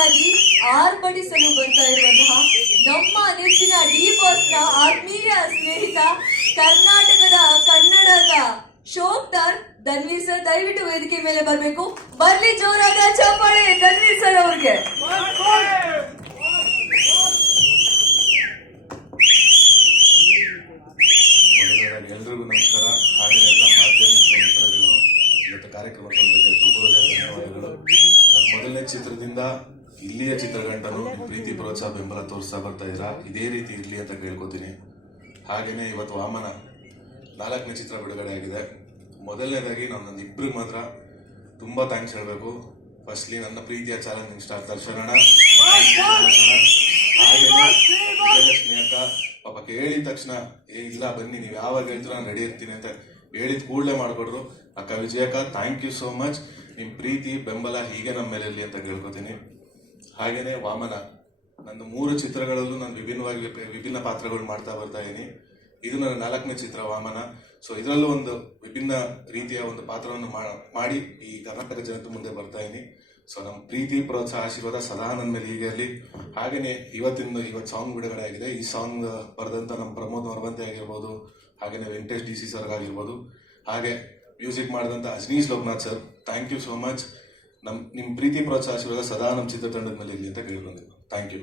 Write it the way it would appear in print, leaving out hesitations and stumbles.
ಸಾಕ್ಷಿಯಾಗಿ ಆರ್ಭಟಿಸಲು ಬರ್ತಾ ಇರುವಂತಹ ನಮ್ಮ ನೆಚ್ಚಿನ ಡಿ ಬಾಸ್ನ ಆತ್ಮೀಯ ಸ್ನೇಹಿತ ಕರ್ನಾಟಕದ ಕನ್ನಡದ ಶೋಕ್ತಾರ್ ಧನ್ವೀರ್ ಸರ್ ದಯವಿಟ್ಟು ವೇದಿಕೆ ಮೇಲೆ ಬರಬೇಕು. ಬರ್ಲಿ ಜೋರಾದ ಚಪ್ಪಾಳೆ ಧನ್ವೀರ್ ಸರ್ ಅವ್ರಿಗೆ. ಎಲ್ರಿಗೂ ನಮಸ್ಕಾರ. ಹಾಗೆ ಎಲ್ಲ ಮಾಧ್ಯಮ ಮಿತ್ರರಿಗೂ ಇವತ್ತು ಕಾರ್ಯಕ್ರಮ ಬಂದಿದೆ, ತುಂಬ ಧನ್ಯವಾದಗಳು. ನನ್ನ ಮೊದಲನೇ ಚಿತ್ರದಿಂದ ಇಲ್ಲಿಯ ಚಿತ್ರಗಂಟನು ಪ್ರೀತಿ ಪ್ರೋತ್ಸಾಹ ಬೆಂಬಲ ತೋರಿಸ್ತಾ ಬರ್ತಾ ಇದ್ದೀರಾ. ಇದೇ ರೀತಿ ಇರಲಿ ಅಂತ ಕೇಳ್ಕೊತೀನಿ. ಹಾಗೆಯೇ ಇವತ್ತು ವಾಮನ 4ನೇ ಚಿತ್ರ ಬಿಡುಗಡೆ ಆಗಿದೆ. ಮೊದಲನೇದಾಗಿ ನಾನು ನನ್ನ ಇಬ್ಬರಿಗೆ ಮಾತ್ರ ತುಂಬ ಥ್ಯಾಂಕ್ಸ್ ಹೇಳಬೇಕು. ಫಸ್ಟ್ಲಿ ನನ್ನ ಪ್ರೀತಿಯ ಚಾಲೆಂಜಿಂಗ್ ಸ್ಟಾರ್ ದರ್ಶನ, ವಿಜಯಲಕ್ಷ್ಮಿ ಅಕ್ಕ ಪಾಪ ಕೇಳಿದ ತಕ್ಷಣ ಇಲ್ಲ ಬನ್ನಿ ನೀವು ಯಾವಾಗ ಹೇಳ್ತೀರ ನಾನು ರೆಡಿ ಇರ್ತೀನಿ ಅಂತ ಹೇಳಿದ ಕೂಡಲೇ ಮಾಡಿಕೊಡ್ರು. ಅಕ್ಕ ವಿಜಯಕ್ಕ ಥ್ಯಾಂಕ್ ಯು ಸೋ ಮಚ್. ನಿಮ್ಮ ಪ್ರೀತಿ ಬೆಂಬಲ ಹೀಗೆ ನಮ್ಮ ಮೇಲೆ ಇರಲಿ ಅಂತ ಕೇಳ್ಕೊತೀನಿ. ಹಾಗೆಯೇ ವಾಮನ ನನ್ನ 3 ಚಿತ್ರಗಳಲ್ಲೂ ನಾನು ವಿಭಿನ್ನ ಪಾತ್ರಗಳು ಮಾಡ್ತಾ ಬರ್ತಾ ಇದ್ದೀನಿ. ಇದು ನನ್ನ 4ನೇ ಚಿತ್ರ ವಾಮನ. ಸೊ ಇದರಲ್ಲೂ ಒಂದು ವಿಭಿನ್ನ ರೀತಿಯ ಒಂದು ಪಾತ್ರವನ್ನು ಮಾಡಿ ಈ ಕರ್ನಾಟಕ ಜನತೆ ಮುಂದೆ ಬರ್ತಾ ಇದ್ದೀನಿ. ಸೊ ನಮ್ಮ ಪ್ರೀತಿ ಪ್ರೋತ್ಸಾಹ ಆಶೀರ್ವಾದ ಸದಾ ನನ್ನ ಮೇಲೆ ಹೀಗೆ ಇರಲಿ. ಹಾಗೆಯೇ ಇವತ್ತು ಸಾಂಗ್ ಬಿಡುಗಡೆ ಆಗಿದೆ. ಈ ಸಾಂಗ್ ಬರೆದಂಥ ನಮ್ಮ ಪ್ರಮೋದ್ ಮರವಂತೆ ಆಗಿರ್ಬೋದು, ಹಾಗೆಯೇ ವೆಂಕಟೇಶ್ DC ಸರ್ ಆಗಿರ್ಬೋದು, ಹಾಗೆ ಮ್ಯೂಸಿಕ್ ಮಾಡಿದಂಥ Ajaneesh Loknath sir, thank you so much. ನಿಮ್ಮ ಪ್ರೀತಿ ಪ್ರೋತ್ಸಾಹ ಆಶೀರ್ವಾದ ಸದಾ ನಮ್ಮ ಚಿತ್ರತಂಡದ ಮೇಲೆ ಇರಲಿ ಅಂತ ಕೇಳ್ಕೊಂಡಿದ್ದು. Thank you.